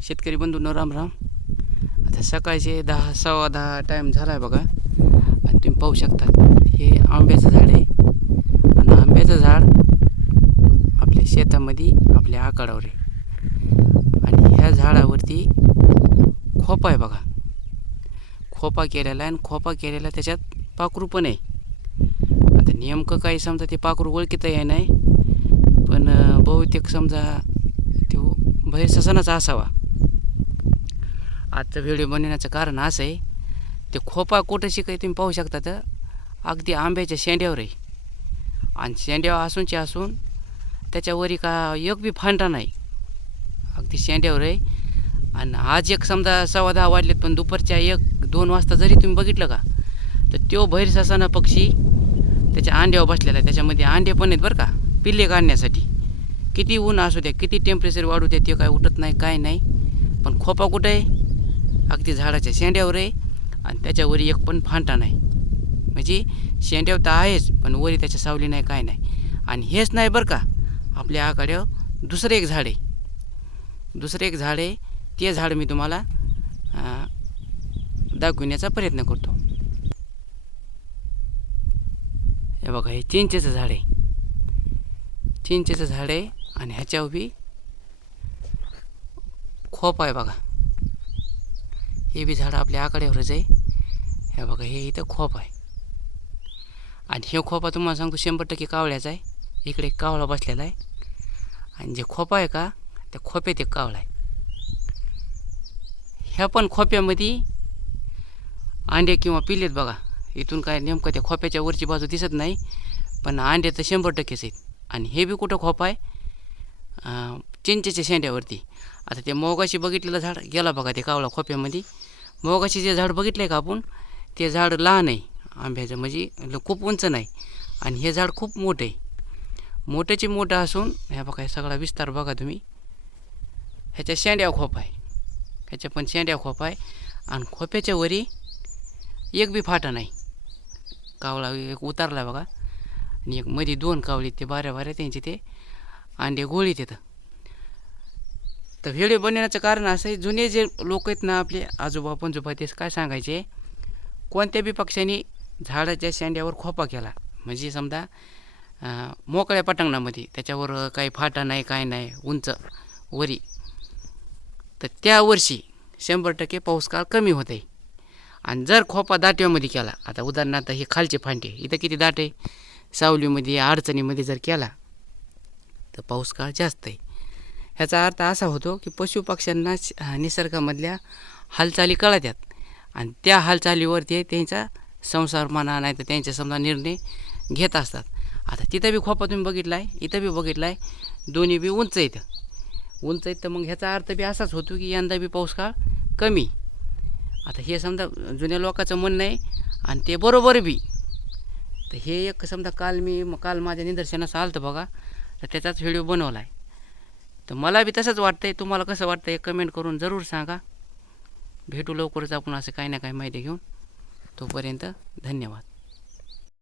शेतकरी बंधूंनो राम राम. आता सकाळचे दहा सव्वा दहा टाईम झाला आहे बघा. आणि तुम्ही पाहू शकता हे आंब्याचं झाड आहे. आणि आंब्याचं झाड आपल्या शेतामध्ये आपल्या आकाडावर आहे. आणि ह्या झाडावरती खोपा आहे बघा. खोपा केलेला आहे आणि खोपा केलेला त्याच्यात पाखरू पण आहे. आता नेमकं काही समजा ते पाखरू ओळखीत आहे नाही पण बहुतेक समजा तो बाहेर असावा. आजचा व्हिडिओ बनवण्याचं कारण असं आहे ते खोपा कुठं शिकाय तुम्ही पाहू शकता तर अगदी आंब्याच्या शेंड्यावर आहे. आणि शेंड्यावर असूनचे असून त्याच्यावरी का एक बी फांडा नाही. अगदी शेंड्यावर आहे. आणि आज एक समजा सव्वा दहा वाजलेत पण दुपारच्या एक दोन वाजता जरी तुम्ही बघितलं का तर तो भैर पक्षी त्याच्या अंड्यावर बसलेला आहे. त्याच्यामध्ये अंडे पण आहेत बरं का पिल्ले काढण्यासाठी. किती ऊन असू द्या किती टेम्परेचर वाढू द्या ते काय उठत नाही काय नाही. पण खोपा कुठं आहे? अगदी झाडाच्या शेंड्यावर आहे. आणि त्याच्यावर एक पण फांटा नाही. म्हणजे शेंड्यावर तर आहेच पण वरी त्याच्या सावली नाही काय नाही. आणि हेच नाही बरं का आपल्या आकाड्यावर दुसरं एक झाड आहे. दुसरं एक झाड आहे ते झाड मी तुम्हाला दाखविण्याचा प्रयत्न करतो. हे बघा हे चिंचेचं झाड आहे. चिंचेचं झाड आहे आणि ह्याच्यावर बी खोप आहे बघा. हे बी झाड आपल्या आकड्यावरच आहे हे बघा हे इथं खोप आहे. आणि हे खोपा तुम्हाला सांगतो शंभर टक्के कावळ्याचा आहे. इकडे कावळा बसलेला आहे. आणि जे खोपा आहे का त्या खोप्यात एक कावळा आहे. ह्या पण खोप्यामध्ये अंडे किंवा पिलेत बघा. इथून काय नेमकं त्या खोप्याच्या वरची बाजू दिसत नाही पण अंडे तर शंभर टक्केच आहेत. आणि हे बी कुठं खोप आहे? चिंचेच्या शेंड्यावरती. आता ते मोगाशी बघितलेलं झाड गेला बघा ते कावळा खोप्यामध्ये. मोगाशी जे झाड बघितलं आहे का आपण? ते झाड लहान आहे आंब्याचं म्हणजे ल- खूप उंच नाही. आणि हे झाड खूप मोठं आहे. मोठ्याची मोठं असून ह्या बघा हे सगळा विस्तार बघा तुम्ही. ह्याच्या शेंड्या खोप आहे. ह्याच्या पण शेंड्या खोप आहे. आणि खोप्याच्या वरी एक बी फाटा नाही. कावळा एक उतारला बघा. आणि एक मध्ये दोन कावळी ते बाऱ्या बाऱ्या त्यांचे ते अंडे गोळी तिथं तर व्हिडिओ बनवण्याचं कारण असं आहे जुने जे लोक आहेत ना आपले आजोबा पंजोबा ते काय सांगायचे? कोणत्या बी पक्षाने झाडाच्या शेंड्यावर खोपा केला? म्हणजे समजा मोकळ्या पटांगणामध्ये त्याच्यावर काही फाटा नाही काय नाही उंच वरी. तर त्या वर्षी शंभर टक्के पाऊस काळ कमी होत आहे आणि जर खोपा दाट्यामध्ये केला आता उदाहरणार्थ हे खालचे फांटे इथं किती दाट आहे? सावलीमध्ये अडचणीमध्ये जर केला तर पाऊसकाळ जास्त आहे. ह्याचा अर्थ असा होतो की पशुपक्ष्यांना निसर्गामधल्या हालचाली कळतात आणि त्या हालचालीवर ते त्यांचा संसार म्हणा नाही तर त्यांचे समजा निर्णय घेत असतात. आता तिथं बी खोपा तुम्ही बघितला आहे इथं बी बघितला आहे दोन्ही बी उंच येतं उंच आहेत तर मग ह्याचा अर्थ बी असाच होतो की यंदा बी पाऊस काळ कमी. आता हे समजा जुन्या लोकांचं म्हणणं आहे आणि ते बरोबर बी. तर हे एक समजा काल मी काल माझ्या निदर्शनास आलं होतं बघा. तर त्याचाच व्हिडिओ बनवला आहे तर मला बी तसंच वाटतं आहे तुम्हाला कसं वाटतं आहे कमेंट करून जरूर सांगा. भेटू लवकरच आपण असं काही ना काही माहिती घेऊन. तोपर्यंत धन्यवाद.